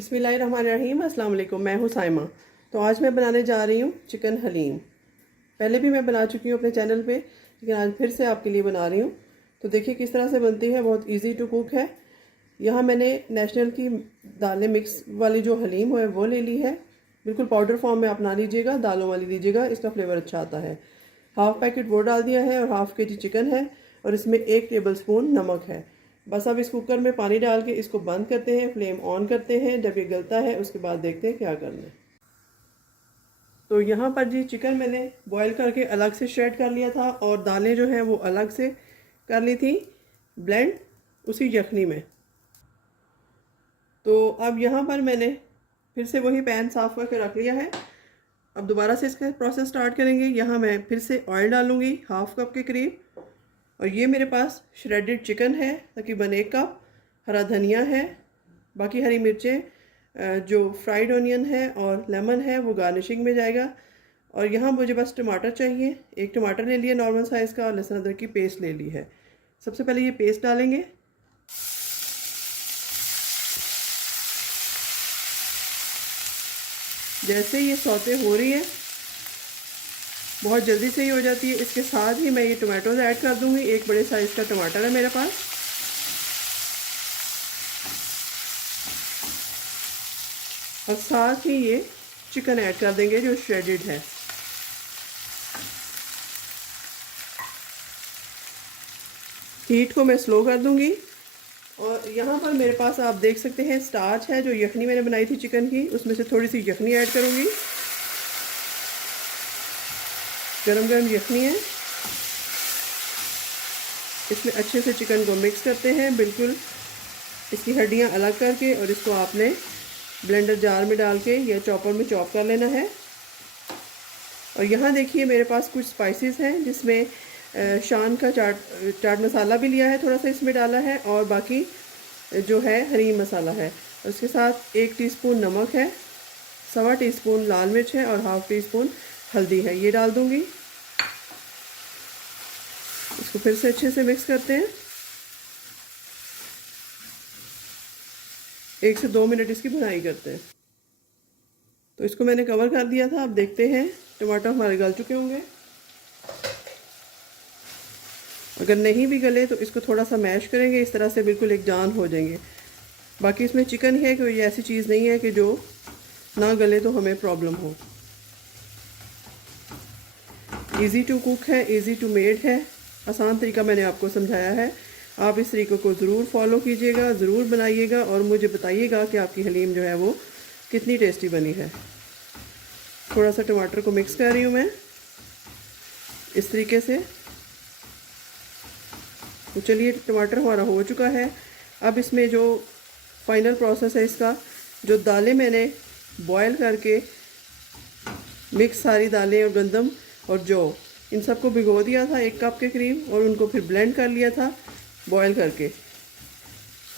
बिस्मिल्लाहिर्रहमानिर्रहीम। अस्सलाम वालेकुम। मैं हूँ साइमा। तो आज मैं बनाने जा रही हूँ चिकन हलीम। पहले भी मैं बना चुकी हूँ अपने चैनल पे, लेकिन आज फिर से आपके लिए बना रही हूँ। तो देखिए किस तरह से बनती है, बहुत इजी टू कुक है। यहाँ मैंने नेशनल की दालें मिक्स वाली जो हलीम है वो ले ली है। बिल्कुल पाउडर फॉर्म में आप ना लीजिएगा, दालों वाली लीजिएगा, इसका फ्लेवर अच्छा आता है। हाफ़ पैकेट वो डाल दिया है और हाफ़ केजी चिकन है और इसमें 1 टेबल स्पून नमक है। बस अब इस कुकर में पानी डाल के इसको बंद करते हैं, फ्लेम ऑन करते हैं। जब ये गलता है उसके बाद देखते हैं क्या करना है। तो यहाँ पर जी चिकन मैंने बॉईल करके अलग से श्रेड कर लिया था और दालें जो हैं वो अलग से कर ली थी ब्लेंड उसी यखनी में। तो अब यहाँ पर मैंने फिर से वही पैन साफ़ करके रख लिया है। अब दोबारा से इसका प्रोसेस स्टार्ट करेंगे। यहाँ मैं फिर से ऑयल डालूँगी हाफ़ कप के करीब। और ये मेरे पास श्रेडेड चिकन है तकरीबन 1 कप, हरा धनिया है, बाकी हरी मिर्चें, जो फ्राइड ऑनियन है और लेमन है वो गार्निशिंग में जाएगा। और यहाँ मुझे बस टमाटर चाहिए, 1 टमाटर ले लिया नॉर्मल साइज़ का और लहसुन अदरक की पेस्ट ले ली है। सबसे पहले ये पेस्ट डालेंगे। जैसे ये सौते हो रही है, बहुत जल्दी से ही हो जाती है, इसके साथ ही मैं ये टमाटोज़ ऐड कर दूंगी। 1 बड़े साइज़ का टमाटर है मेरे पास। और साथ ही ये चिकन ऐड कर देंगे जो श्रेडेड है। हीट को मैं स्लो कर दूंगी। और यहाँ पर मेरे पास आप देख सकते हैं स्टार्च है, जो यखनी मैंने बनाई थी चिकन की, उसमें से थोड़ी सी यखनी ऐड करूँगी। गरम गरम यखनी है, इसमें अच्छे से चिकन को मिक्स करते हैं, बिल्कुल इसकी हड्डियाँ अलग करके। और इसको आपने ब्लेंडर जार में डाल के या चॉपर में चॉप कर लेना है। और यहाँ देखिए मेरे पास कुछ स्पाइसेस हैं, जिसमें शान का चाट मसाला भी लिया है, थोड़ा सा इसमें डाला है, और बाकी जो है हरी मसाला है। और उसके साथ 1 टीस्पून नमक है, 1.25 टीस्पून लाल मिर्च है और हाफ़ टी स्पून हल्दी है, ये डाल दूँगी। इसको फिर से अच्छे से मिक्स करते हैं। 1 से 2 मिनट इसकी भुनाई करते हैं। तो इसको मैंने कवर कर दिया था। अब देखते हैं टमाटर हमारे गल चुके होंगे। अगर नहीं भी गले तो इसको थोड़ा सा मैश करेंगे, इस तरह से बिल्कुल एक जान हो जाएंगे। बाकी इसमें चिकन है, कोई ऐसी चीज़ नहीं है कि जो ना गले तो हमें प्रॉब्लम हो। इजी टू कुक है, इजी टू मेड है, आसान तरीका मैंने आपको समझाया है। आप इस तरीके को ज़रूर फॉलो कीजिएगा, ज़रूर बनाइएगा और मुझे बताइएगा कि आपकी हलीम जो है वो कितनी टेस्टी बनी है। थोड़ा सा टमाटर को मिक्स कर रही हूँ मैं इस तरीके से। तो चलिए टमाटर हमारा हो चुका है। अब इसमें जो फाइनल प्रोसेस है इसका, जो दालें मैंने बॉयल करके मिक्स सारी दालें और गंदम और जौ इन सबको भिगो दिया था 1 कप के करीब, और उनको फिर ब्लेंड कर लिया था बॉयल करके,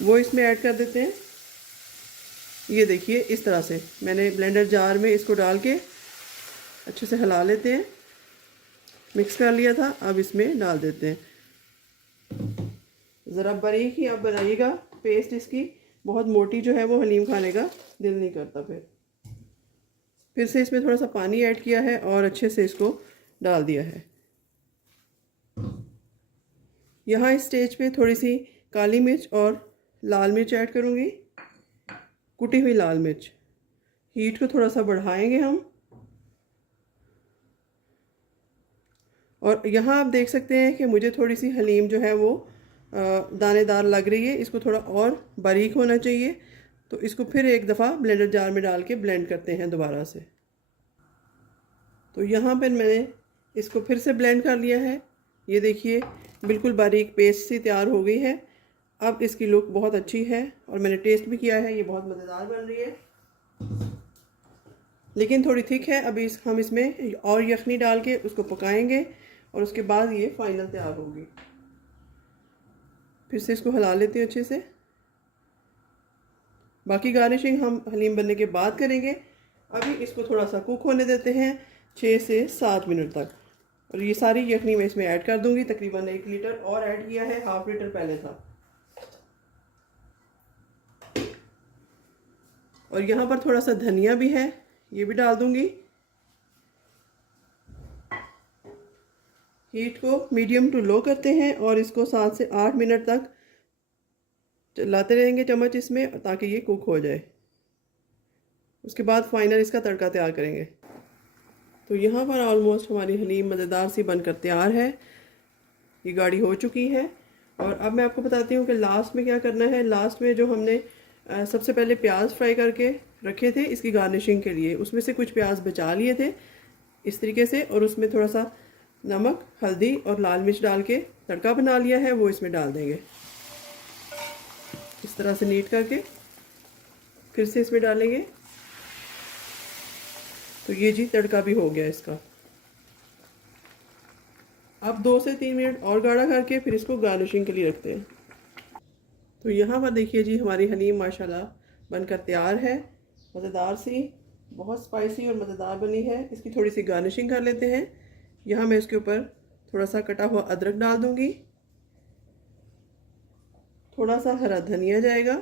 वो इसमें ऐड कर देते हैं। ये देखिए इस तरह से मैंने ब्लेंडर जार में इसको डाल के अच्छे से हिला लेते हैं, मिक्स कर लिया था। अब इसमें डाल देते हैं। ज़रा बारीक ही आप बनाइएगा पेस्ट इसकी, बहुत मोटी जो है वो हलीम खाने का दिल नहीं करता। फिर से इसमें थोड़ा सा पानी ऐड किया है और अच्छे से इसको डाल दिया है। यहाँ इस स्टेज पे थोड़ी सी काली मिर्च और लाल मिर्च ऐड करूँगी, कुटी हुई लाल मिर्च। हीट को थोड़ा सा बढ़ाएंगे हम। और यहाँ आप देख सकते हैं कि मुझे थोड़ी सी हलीम जो है वो दानेदार लग रही है, इसको थोड़ा और बारीक होना चाहिए। तो इसको फिर एक दफ़ा ब्लेंडर जार में डाल के ब्लेंड करते हैं दोबारा से। तो यहाँ पर मैंने इसको फिर से ब्लेंड कर लिया है। ये देखिए बिल्कुल बारीक पेस्ट सी तैयार हो गई है। अब इसकी लुक बहुत अच्छी है और मैंने टेस्ट भी किया है, ये बहुत मज़ेदार बन रही है, लेकिन थोड़ी थिक है। अभी हम इसमें और यखनी डाल के उसको पकाएंगे और उसके बाद ये फाइनल तैयार होगी। फिर से इसको हिला लेते हैं अच्छे से। बाकी गार्निशिंग हम हलीम बनने के बाद करेंगे। अभी इसको थोड़ा सा कुक होने देते हैं 6 से 7 मिनट तक। और ये सारी यखनी मैं इसमें ऐड कर दूंगी। तकरीबन 1 लीटर और ऐड किया है, हाफ लीटर पहले था। और यहाँ पर थोड़ा सा धनिया भी है, ये भी डाल दूँगी। हीट को मीडियम टू लो करते हैं और इसको 7 से 8 मिनट तक चलाते रहेंगे चम्मच इसमें, ताकि ये कुक हो जाए। उसके बाद फाइनल इसका तड़का तैयार करेंगे। तो यहाँ पर ऑलमोस्ट हमारी हलीम मज़ेदार सी बनकर तैयार है, ये गाढ़ी हो चुकी है। और अब मैं आपको बताती हूँ कि लास्ट में क्या करना है। लास्ट में जो हमने सबसे पहले प्याज फ्राई करके रखे थे इसकी गार्निशिंग के लिए, उसमें से कुछ प्याज बचा लिए थे इस तरीके से, और उसमें थोड़ा सा नमक, हल्दी और लाल मिर्च डाल के तड़का बना लिया है, वो इसमें डाल देंगे। इस तरह से नीट करके फिर से इसमें डालेंगे। तो ये जी तड़का भी हो गया इसका। अब 2 से 3 मिनट और गाढ़ा करके फिर इसको गार्निशिंग के लिए रखते हैं। तो यहाँ पर देखिए जी हमारी हलीम माशाल्लाह बनकर तैयार है, मज़ेदार सी, बहुत स्पाइसी और मज़ेदार बनी है। इसकी थोड़ी सी गार्निशिंग कर लेते हैं। यहाँ मैं इसके ऊपर थोड़ा सा कटा हुआ अदरक डाल दूँगी, थोड़ा सा हरा धनिया जाएगा,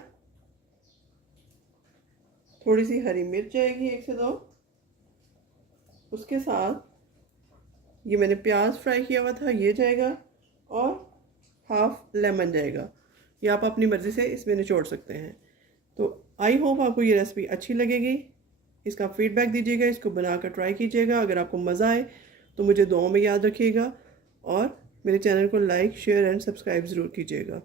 थोड़ी सी हरी मिर्च जाएगी 1 से 2, उसके साथ ये मैंने प्याज फ्राई किया हुआ था ये जाएगा, और हाफ लेमन जाएगा। ये आप अपनी मर्ज़ी से इसमें निचोड़ सकते हैं। तो आई होप आपको ये रेसिपी अच्छी लगेगी। इसका फीडबैक दीजिएगा, इसको बनाकर ट्राई कीजिएगा। अगर आपको मज़ा आए तो मुझे दुआओं में याद रखिएगा, और मेरे चैनल को लाइक, शेयर एंड सब्सक्राइब ज़रूर कीजिएगा।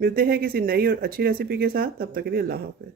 मिलते हैं किसी नई और अच्छी रेसिपी के साथ, तब तक के लिए अल्लाह हाफ़िज़।